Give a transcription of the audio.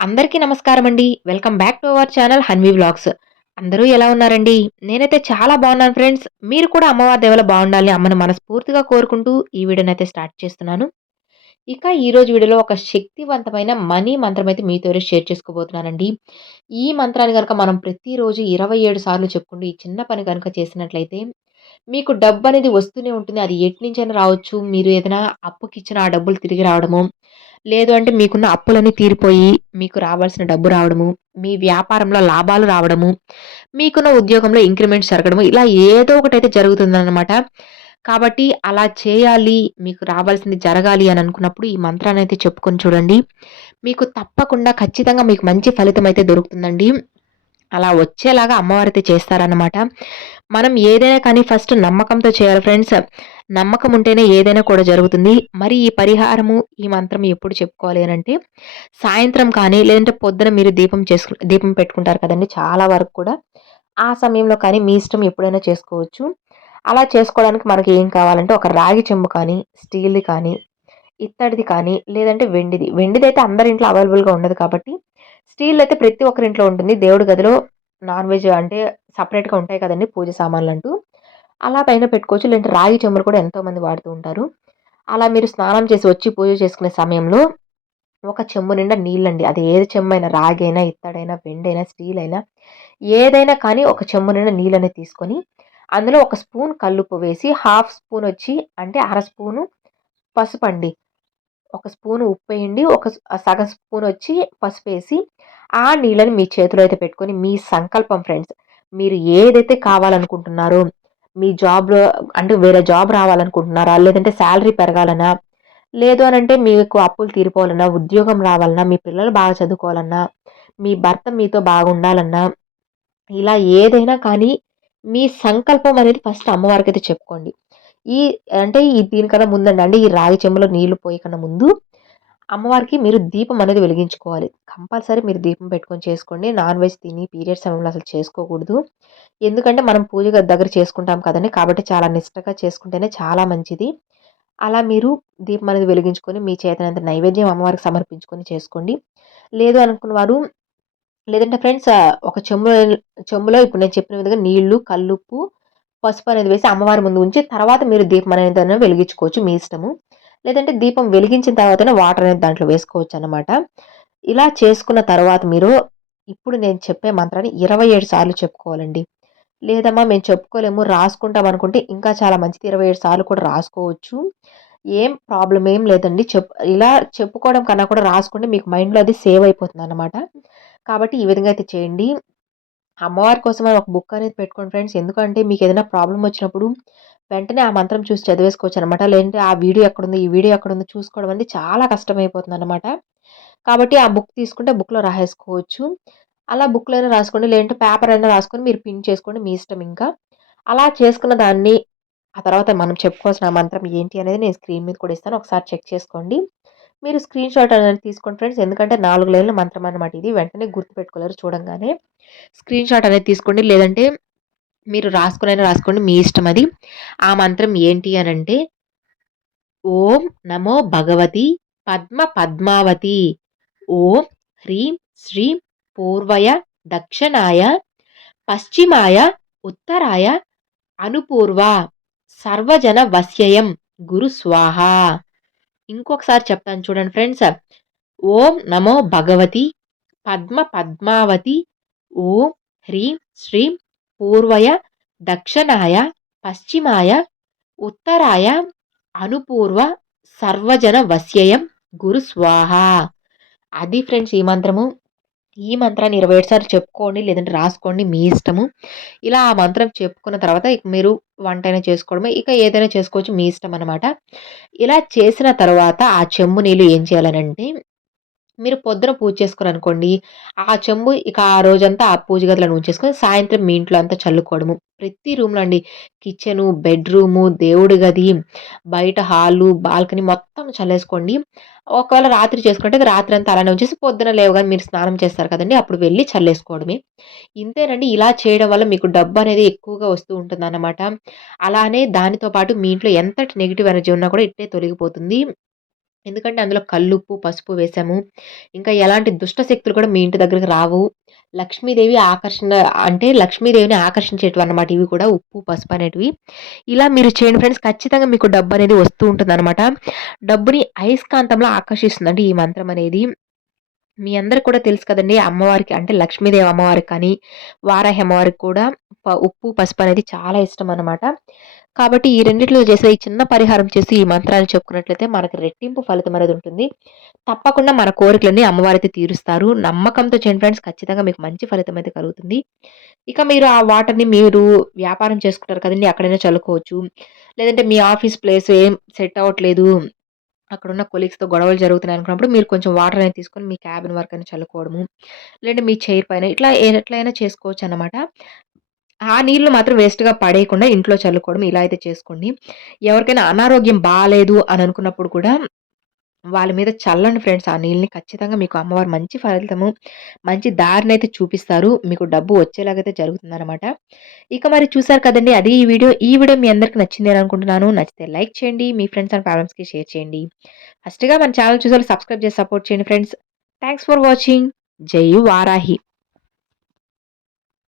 అందరికీ నమస్కారం అండి welcome back to our channel Hanvi vlogs. అందరూ ఎలా ఉన్నారండి? నేనైతే చాలా బాగున్నాను ఫ్రెండ్స్. మీరు కూడా అమ్మవారి దేవల బాగుండాలి అమ్మను మనస్ఫూర్తిగా కోరుకుంటూ ఈ వీడియోని అయితే స్టార్ట్ చేస్తున్నాను. ఇక ఈరోజు వీడియోలో ఒక శక్తివంతమైన మనీ మంత్రం అయితే మీతో షేర్ చేసుకోబోతున్నానండి. ఈ మంత్రాన్ని కనుక మనం ప్రతిరోజు ఇరవై ఏడు సార్లు చెప్పుకుంటూ ఈ చిన్న పని కనుక చేసినట్లయితే మీకు డబ్బు అనేది వస్తూనే ఉంటుంది. అది ఎట్నుంచైనా రావచ్చు. మీరు ఏదైనా అప్పుకి ఇచ్చిన ఆ డబ్బులు తిరిగి రావడము లేదు అంటే మీకున్న అప్పులన్నీ తీరిపోయి మీకు రావాల్సిన డబ్బు రావడము మీ వ్యాపారంలో లాభాలు రావడము మీకున్న ఉద్యోగంలో ఇంక్రిమెంట్స్ జరగడము ఇలా ఏదో ఒకటైతే జరుగుతుందన్నమాట. కాబట్టి అలా చేయాలి మీకు రావాల్సింది జరగాలి అని అనుకున్నప్పుడు ఈ మంత్రాన్ని అయితే చెప్పుకొని చూడండి. మీకు తప్పకుండా ఖచ్చితంగా మీకు మంచి ఫలితం అయితే దొరుకుతుందండి. అలా వచ్చేలాగా అమ్మవారితో చేస్తారన్నమాట. మనం ఏదైనా కానీ ఫస్ట్ నమ్మకంతో చేయాలి ఫ్రెండ్స్. నమ్మకం ఉంటేనే ఏదైనా కూడా జరుగుతుంది. మరి ఈ పరిహారము ఈ మంత్రం ఎప్పుడు చెప్పుకోవాలి అని అంటే సాయంత్రం కానీ లేదంటే పొద్దున మీరు దీపం చేసుకు దీపం పెట్టుకుంటారు కదండి చాలా వరకు కూడా. ఆ సమయంలో కానీ మీ ఇష్టం ఎప్పుడైనా చేసుకోవచ్చు. అలా చేసుకోవడానికి మనకి ఏం కావాలంటే ఒక రాగి చెంబు కానీ స్టీల్ది కానీ ఇత్తడిది కానీ లేదంటే వెండిది. వెండిది అయితే అందరి ఇంట్లో అవైలబుల్గా ఉండదు కాబట్టి స్టీల్ అయితే ప్రతి ఒక్కరి ఇంట్లో ఉంటుంది. దేవుడి గదిలో నాన్ వెజ్ అంటే సపరేట్గా ఉంటాయి కదండి పూజ సామాన్లు అంటూ. అలా పైన పెట్టుకోవచ్చు. లేదంటే రాగి చెంబులు కూడా ఎంతోమంది వాడుతూ ఉంటారు. అలా మీరు స్నానం చేసి వచ్చి పూజ చేసుకునే సమయంలో ఒక చెంబు నిండా నీళ్ళండి. అది ఏది చెంబు అయినా రాగి అయినా ఇత్తడైనా వెండైనా స్టీల్ అయినా ఏదైనా కానీ ఒక చెంబు నిండా నీళ్ళని తీసుకొని అందులో ఒక స్పూన్ కల్లుప్పు వేసి హాఫ్ స్పూన్ వచ్చి అంటే అర స్పూను పసుపు అండి. ఒక స్పూన్ ఉప్పు వేయండి. ఒక సగం స్పూన్ వచ్చి పసుపు వేసి ఆ నీళ్ళని మీ చేతిలో అయితే పెట్టుకొని మీ సంకల్పం ఫ్రెండ్స్ మీరు ఏదైతే కావాలనుకుంటున్నారో మీ జాబ్లో అంటే వేరే జాబ్ రావాలనుకుంటున్నారా లేదంటే శాలరీ పెరగాలన్నా లేదు అని అంటే మీకు అప్పులు తీరిపోవాలన్నా ఉద్యోగం రావాలన్నా మీ పిల్లలు బాగా చదువుకోవాలన్నా మీ భర్త మీతో బాగుండాలన్నా ఇలా ఏదైనా కానీ మీ సంకల్పం అనేది ఫస్ట్ అమ్మవారికి అయితే చెప్పుకోండి. ఈ అంటే ఈ దీనికన్నా ముందండి. అంటే ఈ రాగి చెంబులో నీళ్ళు పోయకన్నా ముందు అమ్మవారికి మీరు దీపం అనేది వెలిగించుకోవాలి. కంపల్సరీ మీరు దీపం పెట్టుకొని చేసుకోండి. నాన్ వెజ్ తిని పీరియడ్ సమయంలో అసలు చేసుకోకూడదు. ఎందుకంటే మనం పూజ దగ్గర చేసుకుంటాం కదండి. కాబట్టి చాలా నిష్టగా చేసుకుంటేనే చాలా మంచిది. అలా మీరు దీపం అనేది వెలిగించుకొని మీ చేతనంత నైవేద్యం అమ్మవారికి సమర్పించుకొని చేసుకోండి. లేదు అనుకున్న వారు లేదంటే ఫ్రెండ్స్ ఒక చెంబులో చెంబులో ఇప్పుడు నేను చెప్పిన విధంగా నీళ్ళు కల్లుప్పు పసుపు అనేది వేసి అమ్మవారి ముందు ఉంచి తర్వాత మీరు దీపం అనేది వెలిగించుకోవచ్చు మీ ఇష్టము. లేదంటే దీపం వెలిగించిన తర్వాతనే వాటర్ అనేది దాంట్లో వేసుకోవచ్చు అనమాట ఇలా చేసుకున్న తర్వాత మీరు ఇప్పుడు నేను చెప్పే మంత్రాన్ని ఇరవై ఏడు సార్లు చెప్పుకోవాలండి. లేదమ్మా మేము చెప్పుకోలేము రాసుకుంటాం అనుకుంటే ఇంకా చాలా మంచిది. ఇరవై ఏడు సార్లు కూడా రాసుకోవచ్చు. ఏం ప్రాబ్లం ఏం లేదండి. చెప్ ఇలా చెప్పుకోవడం కన్నా కూడా రాసుకుంటే మీకు మైండ్లో అది సేవ్ అయిపోతుంది అనమాట కాబట్టి ఈ విధంగా అయితే చేయండి. అమ్మవారి కోసం ఒక బుక్ అనేది పెట్టుకోండి ఫ్రెండ్స్ ఎందుకంటే మీకు ఏదైనా ప్రాబ్లం వచ్చినప్పుడు వెంటనే ఆ మంత్రం చూసి చదివేసుకోవచ్చు అనమాట లేదంటే ఆ వీడియో ఎక్కడుంది ఈ వీడియో ఎక్కడుంది చూసుకోవడం అనేది చాలా కష్టమైపోతుంది అనమాట కాబట్టి ఆ బుక్ తీసుకుంటే బుక్లో రాసేసుకోవచ్చు. అలా బుక్లో అయినా రాసుకోండి. లేదంటే పేపర్ అయినా రాసుకొని మీరు పిన్ చేసుకోండి మీ ఇష్టం ఇంకా. అలా చేసుకున్న దాన్ని ఆ తర్వాత మనం చెప్పుకోవాల్సిన మంత్రం ఏంటి అనేది నేను స్క్రీన్ మీద కూడా ఇస్తాను. ఒకసారి చెక్ చేసుకోండి. మీరు స్క్రీన్ షాట్ అనేది తీసుకోండి ఫ్రెండ్స్ ఎందుకంటే నాలుగు లైన్ల మంత్రం అనమాట ఇది. వెంటనే గుర్తుపెట్టుకోలేరు చూడంగానే. స్క్రీన్ షాట్ అనేది తీసుకోండి. లేదంటే మీరు రాసుకునైనా రాసుకోండి. మీ ఇష్టం అది. ఆ మంత్రం ఏంటి అని అంటే ఓం నమో భగవతి పద్మ పద్మావతి. ఓం హ్రీం శ్రీం పూర్వయ దక్షిణాయ పశ్చిమాయ ఉత్తరాయ అనుపూర్వ సర్వజన వశ్యయం. గురు స్వాహ. ఇంకొకసారి చెప్తాను చూడండి ఫ్రెండ్స్. ఓం నమో భగవతి పద్మ పద్మావతి ఓం హ్రీం శ్రీం పూర్వయ దక్షిణాయ పశ్చిమాయ ఉత్తరాయ అనుపూర్వ సర్వజన వశ్యయం గురు స్వాహ. అది ఫ్రెండ్స్ ఈ మంత్రము. ఈ మంత్రాన్ని ఇరవై ఏడు సార్లు చెప్పుకోండి లేదంటే రాసుకోండి మీ ఇష్టము. ఇలా ఆ మంత్రం చెప్పుకున్న తర్వాత ఇక మీరు వంట అయినా చేసుకోవడమే ఇక ఏదైనా చేసుకోవచ్చు మీ ఇష్టం అనమాట ఇలా చేసిన తర్వాత ఆ చెంబు నీళ్ళు ఏం చేయాలనంటే మీరు పొద్దున పూజ చేసుకోరనుకోండి ఆ చెంబు ఇక ఆ రోజంతా ఆ పూజ గదిలో ఉంచేసుకొని సాయంత్రం మీ ఇంట్లో అంతా చల్లుకోవడము. ప్రతి రూమ్లో అండి కిచెను బెడ్రూము దేవుడి గది బయట హాలు బాల్కనీ మొత్తం చల్లేసుకోండి. ఒకవేళ రాత్రి చేసుకుంటే రాత్రి అంతా అలానే ఉంచేసి పొద్దున లేవగానే మీరు స్నానం చేస్తారు కదండి అప్పుడు వెళ్ళి చల్లేసుకోవడమే. ఇంతేనండి ఇలా చేయడం వల్ల మీకు డబ్బు అనేది ఎక్కువగా వస్తూ ఉంటుంది అన్నమాట అలానే దానితో పాటు మీ ఇంట్లో ఎంతటి నెగిటివ్ ఎనర్జీ ఉన్నా కూడా ఇట్టే తొలగిపోతుంది. ఎందుకంటే అందులో కల్లుప్పు, పసుపు వేసాము. ఇంకా ఎలాంటి దుష్ట శక్తులు కూడా మీ ఇంటి దగ్గరికి రావు. లక్ష్మీదేవి ఆకర్షణ అంటే లక్ష్మీదేవిని ఆకర్షించేటివన్నమాట ఇవి కూడా ఉప్పు, పసుపు అనేటివి. ఇలా మీరు చేయండి ఫ్రెండ్స్ ఖచ్చితంగా మీకు డబ్బు అనేది వస్తూ ఉంటుంది అనమాట డబ్బుని అయస్కాంతంలా ఆకర్షిస్తుందండి ఈ మంత్రం అనేది. మీ అందరికి కూడా తెలుసు కదండి అమ్మవారికి అంటే లక్ష్మీదేవి అమ్మవారికి కానీ, వారాహి అమ్మవారికి కూడా ప ఉప్పు, పసుపు అనేది చాలా ఇష్టం అనమాట. కాబట్టి ఈ రెండిట్లో చేసే ఈ చిన్న పరిహారం చేసి ఈ మంత్రాన్ని చెప్పుకున్నట్లయితే మనకి రెట్టింపు ఫలితం అనేది ఉంటుంది. తప్పకుండా మన కోరికలన్నీ అమ్మవారైతే తీరుస్తారు. నమ్మకంతో చేయండి ఫ్రెండ్స్ ఖచ్చితంగా మీకు మంచి ఫలితం అయితే కలుగుతుంది. ఇక మీరు ఆ వాటర్‌ని మీరు వ్యాపారం చేసుకుంటారు కదండి అక్కడైనా చల్లుకోవచ్చు. లేదంటే మీ ఆఫీస్ ప్లేస్ ఏం సెట్ అవ్వట్లేదు అక్కడున్న కొలీగ్స్‌తో గొడవలు జరుగుతున్నాయి అనుకున్నప్పుడు మీరు కొంచెం వాటర్ అనేది తీసుకొని మీ క్యాబిన్ వర్క్ అయినా చల్లుకోవడము. లేదంటే మీ చైర్ పైన ఇట్లా ఎట్లైనా చేసుకోవచ్చనమాట. ఆ నీళ్ళు మాత్రం వేస్ట్‌గా పడేయకుండా ఇంట్లో చల్లుకోవడం ఇలా అయితే చేసుకోండి. ఎవరికైనా అనారోగ్యం బాగాలేదు అని అనుకున్నప్పుడు కూడా వాళ్ళ మీద చల్లండి ఫ్రెండ్స్ ఆ నీళ్ళని. ఖచ్చితంగా మీకు అమ్మవారు మంచి ఫలితము, మంచి దారినైతే చూపిస్తారు. మీకు డబ్బు వచ్చేలాగైతే జరుగుతుందనమాట. ఇక మరి చూసారు కదండి అది ఈ వీడియో. ఈ వీడియో మీ అందరికి నచ్చిందని అనుకుంటున్నాను. నచ్చితే లైక్ చేయండి. మీ ఫ్రెండ్స్ అండ్ ఫ్యామిలీస్‌కి షేర్ చేయండి. ఫస్ట్‌గా మన ఛానల్ చూసారు సబ్స్క్రైబ్ చేసి సపోర్ట్ చేయండి ఫ్రెండ్స్. Thanks for watching. జై వారాహి!